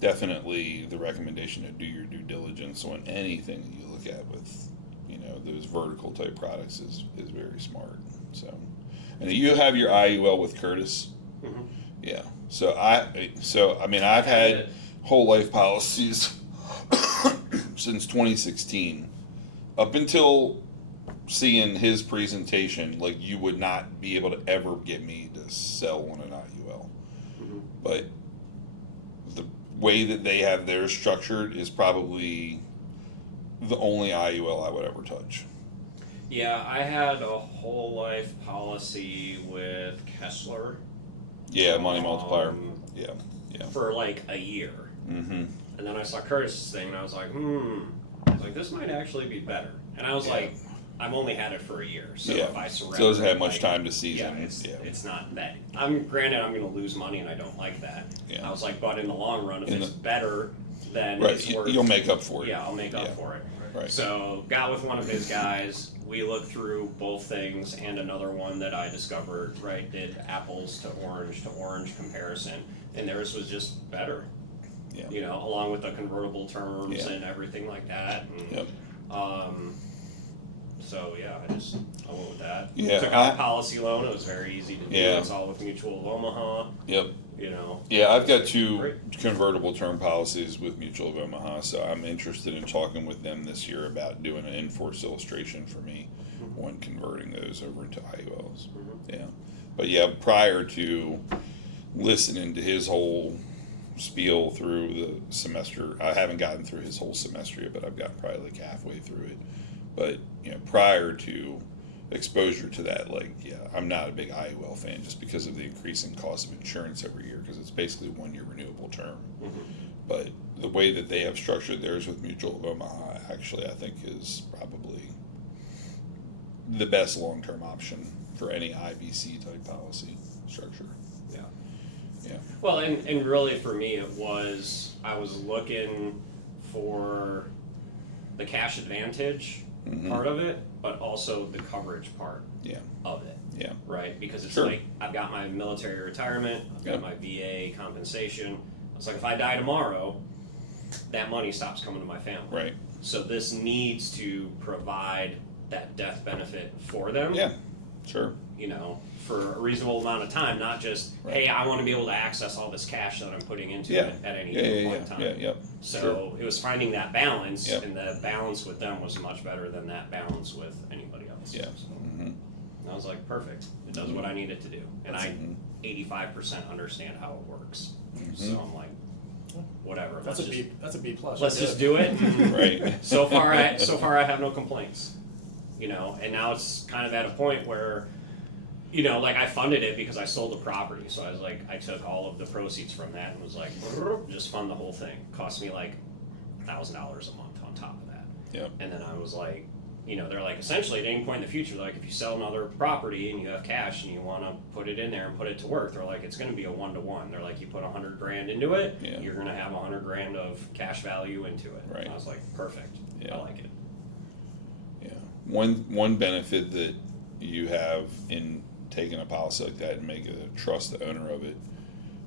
definitely the recommendation to do your due diligence on anything that you look at with, those vertical type products is very smart. So, and you have your IUL with Curtis. Mm-hmm. Yeah. So I've had whole life policies since 2016, up until seeing his presentation. Like, you would not be able to ever get me to sell on an IUL, Mm-hmm. but the way that they have theirs structured is probably the only IUL I would ever touch. Yeah, I had a whole life policy with Kessler. Yeah, Money Multiplier. Yeah. For like a year. Mm-hmm. And then I saw Curtis's thing, and I was like, I was like, this might actually be better. And I was like, I've only had it for a year, so if I surrender, so it doesn't have much time to season. It's not that. Granted, I'm going to lose money, and I don't like that. Yeah. I was like, but in the long run, if it's better, then right, it's worth. You'll make up for it. Yeah, I'll make up for it. Right. So got with one of his guys. We looked through both things and another one that I discovered. Right, did apples to orange comparison, and theirs was just better. Yeah. Along with the convertible terms and everything like that. And, yep. So I went with that. Yeah. Took out a policy loan. It was very easy to do. Yeah. It's all with Mutual of Omaha. Yep. Yeah, I've got 2 convertible term policies with Mutual of Omaha, so I'm interested in talking with them this year about doing an in-force illustration for me on converting those over into IULs. Mm-hmm. Yeah. But prior to listening to his whole spiel through the semester, I haven't gotten through his whole semester yet, but I've got probably like halfway through it. But prior to exposure to that, I'm not a big IUL fan just because of the increasing cost of insurance every year, because it's basically 1-year renewable term. Mm-hmm. But the way that they have structured theirs with Mutual of Omaha, actually, I think is probably the best long-term option for any IBC type policy structure. Yeah. Yeah. Well, and really for me, I was looking for the cash advantage part of it, but also the coverage part of it. Yeah. Right? Because it's like, I've got my military retirement, I've got my VA compensation. It's like, if I die tomorrow, that money stops coming to my family. Right. So this needs to provide that death benefit for them. Yeah. Sure. For a reasonable amount of time, not just, hey, I want to be able to access all this cash that I'm putting into it at any given point in time. Yeah. So it was finding that balance, and the balance with them was much better than that balance with anybody else. Yeah. So, and I was like, perfect. It does what I need it to do. And I 85% understand how it works. So I'm like, whatever. That's a B plus. Let's just do it. Right. So far I have no complaints. And now it's kind of at a point where, I funded it because I sold the property. So I was like, I took all of the proceeds from that and was like, just fund the whole thing. Cost me like $1,000 a month on top of that. Yep. And then I was like, they're like, essentially at any point in the future, like if you sell another property and you have cash and you want to put it in there and put it to work, they're like, it's going to be a 1-to-1. They're like, you put $100,000 into it, you're going to have $100,000 of cash value into it. Right. And I was like, perfect. I like it. Yeah. One benefit that you have in taking a policy like that and making a trust the owner of it,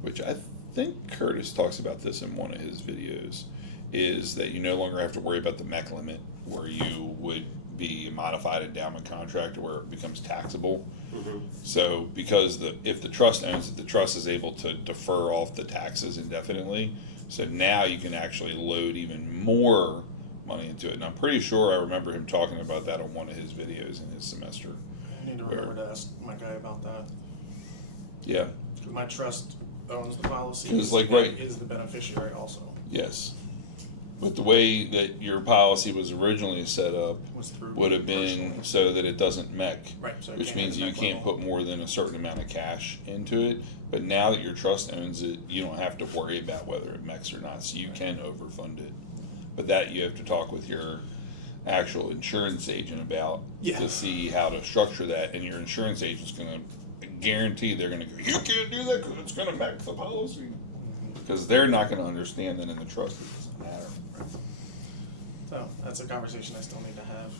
which I think Curtis talks about this in one of his videos, is that you no longer have to worry about the MEC limit, where you would be a modified endowment contract where it becomes taxable. Mm-hmm. So because if the trust owns it, the trust is able to defer off the taxes indefinitely. So now you can actually load even more money into it. And I'm pretty sure I remember him talking about that on one of his videos in his semester. I need to remember to ask my guy about that. Yeah. Because my trust owns the policy. Is the beneficiary also. Yes. But the way that your policy was originally set up would have been so that it doesn't MEC, right, so which means you can't put more than a certain amount of cash into it. But now that your trust owns it, you don't have to worry about whether it MECs or not, so you can overfund it. But that you have to talk with your actual insurance agent about to see how to structure that, and your insurance agent's going to guarantee they're going to go, you can't do that because it's going to MEC the policy. Because they're not going to understand that in the trust it doesn't matter. So that's a conversation I still need to have.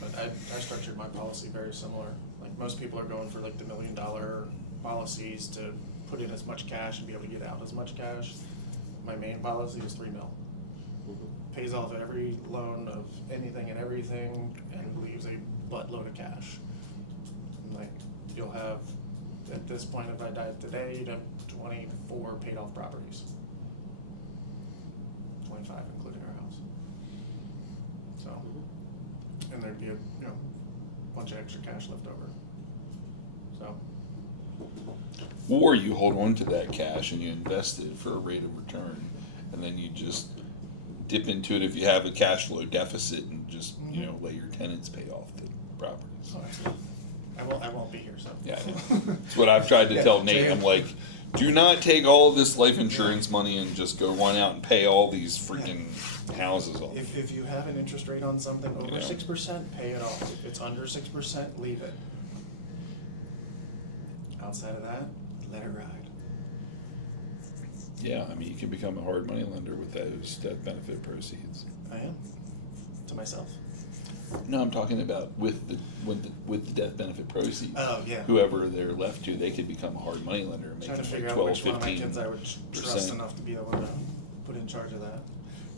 But I structured my policy very similar. Like most people are going for like the $1 million policies to put in as much cash and be able to get out as much cash. My main policy is $3 million. Pays off every loan of anything and everything and leaves a buttload of cash. Like, you'll have, at this point, if I died today, you'd have 24 paid off properties. 25 including our house. So, and there'd be a bunch of extra cash left over. So, Or you hold on to that cash and you invest it for a rate of return, and then you just dip into it if you have a cash flow deficit and just, let your tenants pay off the properties. oh, absolutely. I won't be here, so. Yeah, I know. That's what I've tried to tell Nate. I'm like, do not take all of this life insurance money and just go run out and pay all these freaking houses off. If you have an interest rate on something over 6%, pay it off. If it's under 6%, leave it. Outside of that, let it ride. Yeah, I mean, you can become a hard money lender with those death benefit proceeds. I am. To myself. No, I'm talking about with the death benefit proceeds. Oh, yeah. Whoever they're left to, they could become a hard money lender and make Trying to like figure out 12, which one of my 15%. kids I would trust enough to be able to put in charge of that.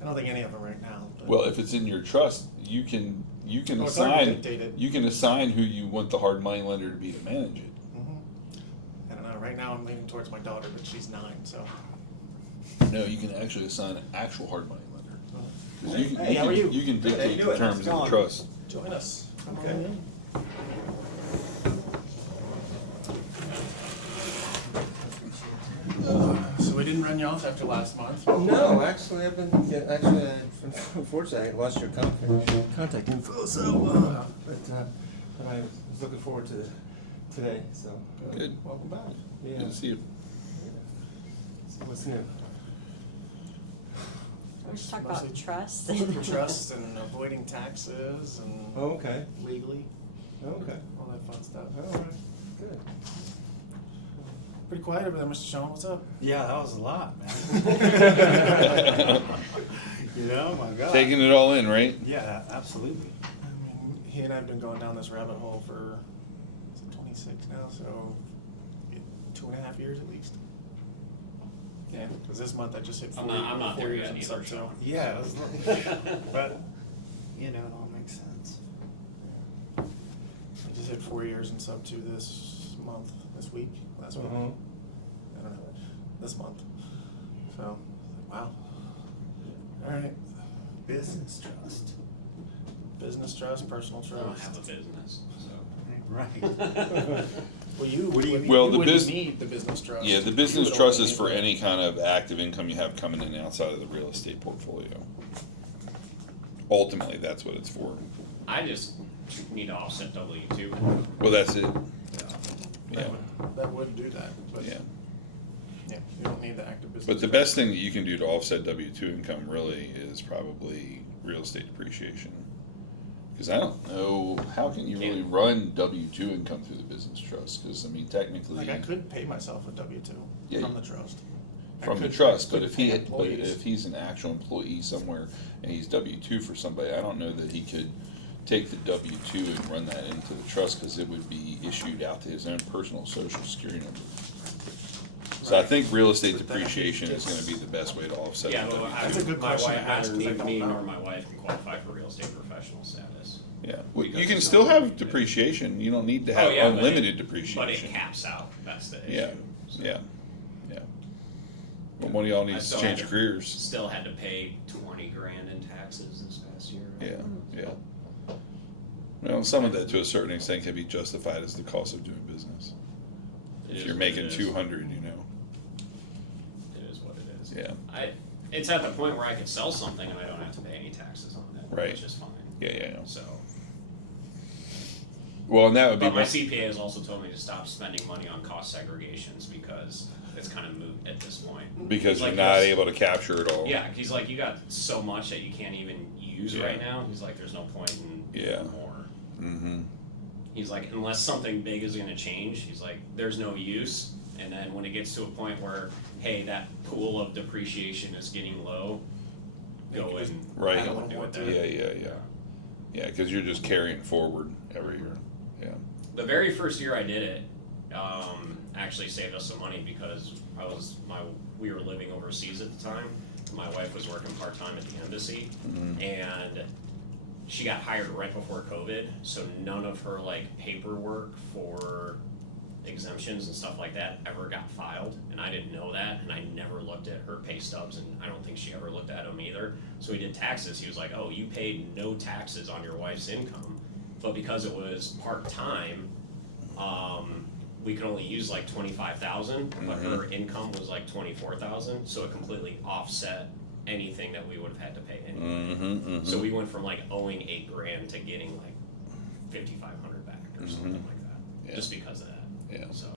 I don't think any of them right now. But Well, if it's in your trust, you can Oh, it's already assign dictated. you can assign who you want the hard money lender to be to manage it. I don't know. Right now, I'm leaning towards my daughter, but she's 9, so. No, you can actually assign an actual hard money lender. 'Cause Hey, how are you? You can Good, how you dictate the doing? terms How's of it the going? trust. Join us. Come Okay. on in. So we didn't run you off after last month. No, actually, unfortunately, I lost your contact info, so, but I was looking forward to today, so. Good. Welcome back. Yeah. Good to see you. So what's new? We should talk Mostly about trust. Trust and avoiding taxes and Oh, okay, legally, okay, all that fun stuff. all right, good. Pretty quiet over there, Mr. Sean. What's up? Yeah, that was a lot, man. My God. Taking it all in, right? Yeah, absolutely. I mean, he and I have been going down this rabbit hole for, is it 26 now? So 2.5 years at least. Yeah, because this month I just hit 4 I'm not there years yet and either, stuff, so. Yeah, it was, but, it all makes sense. I just hit 4 years and sub 2 this month, this week, last week. Uh-huh. I don't know, this month. So, wow. All right, Business trust. business trust, personal I don't trust. have a business, so. Right. Well, you What do you wouldn't- mean? Well, you the wouldn't bus- need the business trust. Yeah, the You business would trust only is for need any kind of active income you have coming in outside of the real estate portfolio. Ultimately, that's what it's for. I just need to offset W-2. Well, that's it. Yeah, That would do that, but yeah. yeah, you don't need the active business. But the trust. best thing that you can do to offset W-2 income really is probably real estate depreciation. Because I don't know, how can you really run W-2 income through the business trust? Because, I mean, technically. Like, I could pay myself a W-2 Yeah, from the trust. I From the could- trust, I but could if pay he, but employees. if he's an actual employee somewhere and he's W-2 for somebody, I don't know that he could take the W-2 and run that into the trust, because it would be issued out to his own personal social security number. So I Right. think real estate But then if he depreciation is gets- gonna be the best way to offset Yeah, the well, W-2. That's a good my question wife, to ask, 'cause I neither don't me know. nor my wife can qualify for real estate professional status. Yeah, well, Because you can it's still not- have depreciation, you don't need to Oh, have yeah, but unlimited But it depreciation. caps out, that's the issue. Yeah, So yeah, yeah. But one of y'all I needs to still change had careers. Still had to pay 20 grand in taxes this past year. Yeah, yeah. Well, some of that to a certain extent can be justified as the cost of doing business. It If is you're what making it is. 200, It is what it is. yeah, It's at the point where I could sell something and I don't have to pay any taxes on it, Right. which is fine. yeah. So, Well, and that would be. but my one- CPA has also told me to stop spending money on cost segregations because it's kind of moot at this point. Because He's you're like, not "Yes." able to capture it all. Yeah, he's like, you got so much that you can't even use Yeah. right now. He's like, there's no point in Yeah. more. Mm-hmm. He's like, unless something big is gonna change, he's like, there's no use. And then when it gets to a point where, hey, that pool of depreciation is getting low, go and Right. go and do it Yeah, there. yeah. Yeah, because you're just carrying forward every year. Yeah. The very first year I did it, actually saved us some money because we were living overseas at the time, my wife was working part-time at the embassy, Mhm. and she got hired right before COVID, so none of her like paperwork for exemptions and stuff like that ever got filed, and I didn't know that, and I never looked at her pay stubs, and I don't think she ever looked at them either. So we did taxes. He was like, "Oh, you paid no taxes on your wife's income," but because it was part-time, we could only use like 25,000, but her income was like 24,000, so it completely offset anything that we would have had to pay anyway. So we went from like owing $8,000 to getting like 5,500 back or something like that, Yeah. just because of that. Yeah. So